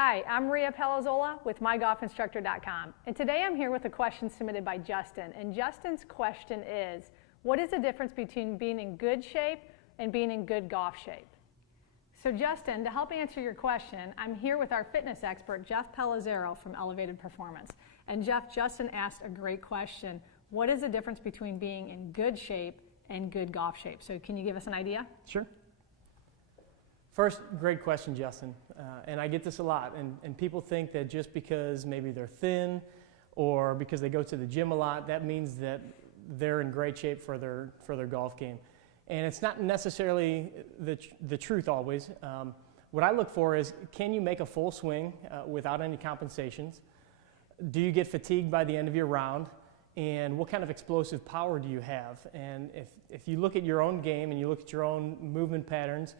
Hi, I'm Maria Palazzola with mygolfinstructor.com, and today I'm here with a question submitted by Justin. And Justin's question is, what is the difference between being in good shape and being in good golf shape? So Justin, to help answer your question, I'm here with our fitness expert, Jeff Palazzaro from Elevated Performance. And Jeff, Justin asked a great question. What is the difference between being in good shape and good golf shape? So can you give us an idea? Sure. First, great question, Justin. And I get this a lot. And people think that just because maybe they're thin or because they go to the gym a lot, that means that they're in great shape for their golf game. And it's not necessarily the truth always. What I look for is, can you make a full swing without any compensations? Do you get fatigued by the end of your round? And what kind of explosive power do you have? And if you look at your own game and you look at your own movement patterns,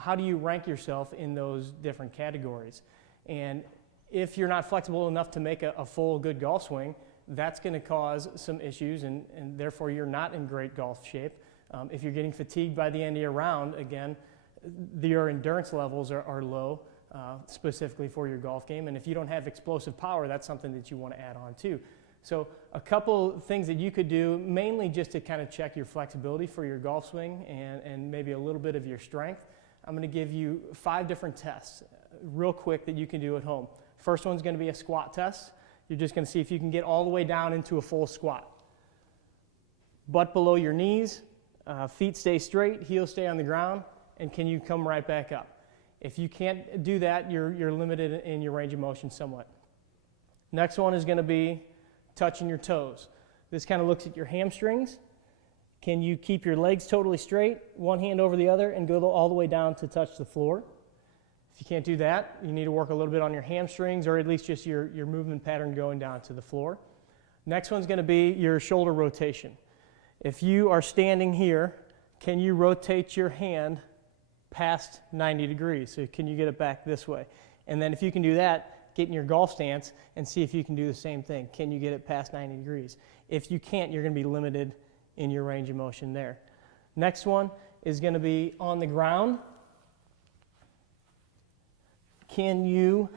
how do you rank yourself in those different categories? And if you're not flexible enough to make a full good golf swing, that's going to cause some issues, and therefore you're not in great golf shape. If you're getting fatigued by the end of your round, again, your endurance levels are low, specifically for your golf game. And if you don't have explosive power, that's something that you want to add on too. So a couple things that you could do, mainly just to kind of check your flexibility for your golf swing and maybe a little bit of your strength. I'm going to give you 5 different tests real quick that you can do at home. First one's going to be a squat test. You're just going to see if you can get all the way down into a full squat. Butt below your knees, feet stay straight, heels stay on the ground, and can you come right back up? If you can't do that, you're limited in your range of motion somewhat. Next one is going to be touching your toes. This kind of looks at your hamstrings. Can you keep your legs totally straight, one hand over the other, and go all the way down to touch the floor? If you can't do that, you need to work a little bit on your hamstrings, or at least just your movement pattern going down to the floor. Next one's going to be your shoulder rotation. If you are standing here, can you rotate your hand past 90 degrees? So can you get it back this way? And then if you can do that, get in your golf stance and see if you can do the same thing. Can you get it past 90 degrees? If you can't, you're going to be limited in your range of motion there. Next one is going to be on the ground. Can you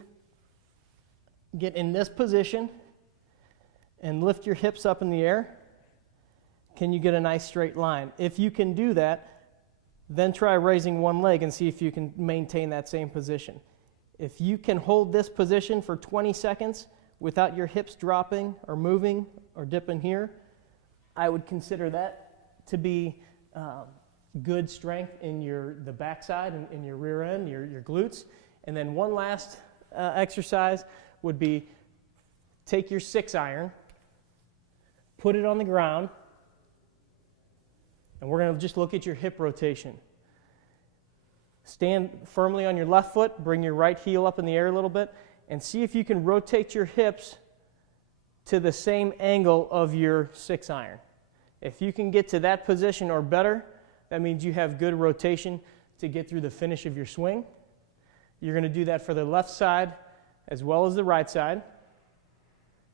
get in this position and lift your hips up in the air? Can you get a nice straight line? If you can do that, then try raising one leg and see if you can maintain that same position. If you can hold this position for 20 seconds without your hips dropping or moving or dipping here, I would consider that to be good strength in the backside and in your rear end, your glutes. And then one last exercise would be take your 6-iron, put it on the ground, and we're going to just look at your hip rotation. Stand firmly on your left foot, bring your right heel up in the air a little bit, and see if you can rotate your hips to the same angle of your 6-iron. If you can get to that position or better, that means you have good rotation to get through the finish of your swing. You're going to do that for the left side as well as the right side,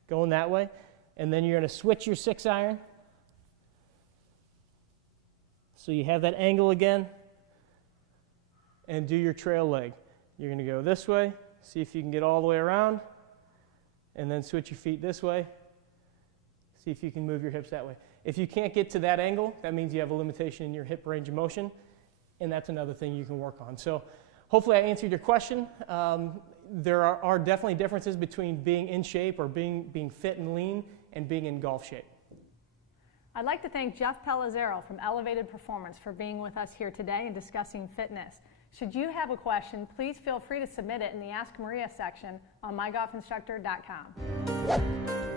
going that way. And then you're going to switch your 6-iron. So you have that angle again, and do your trail leg. You're going to go this way, see if you can get all the way around, and then switch your feet this way. See if you can move your hips that way. If you can't get to that angle, that means you have a limitation in your hip range of motion, and that's another thing you can work on. So hopefully I answered your question. There are definitely differences between being in shape or being fit and lean and being in golf shape. I'd like to thank Jeff Palazzaro from Elevated Performance for being with us here today and discussing fitness. Should you have a question, please feel free to submit it in the Ask Maria section on mygolfinstructor.com.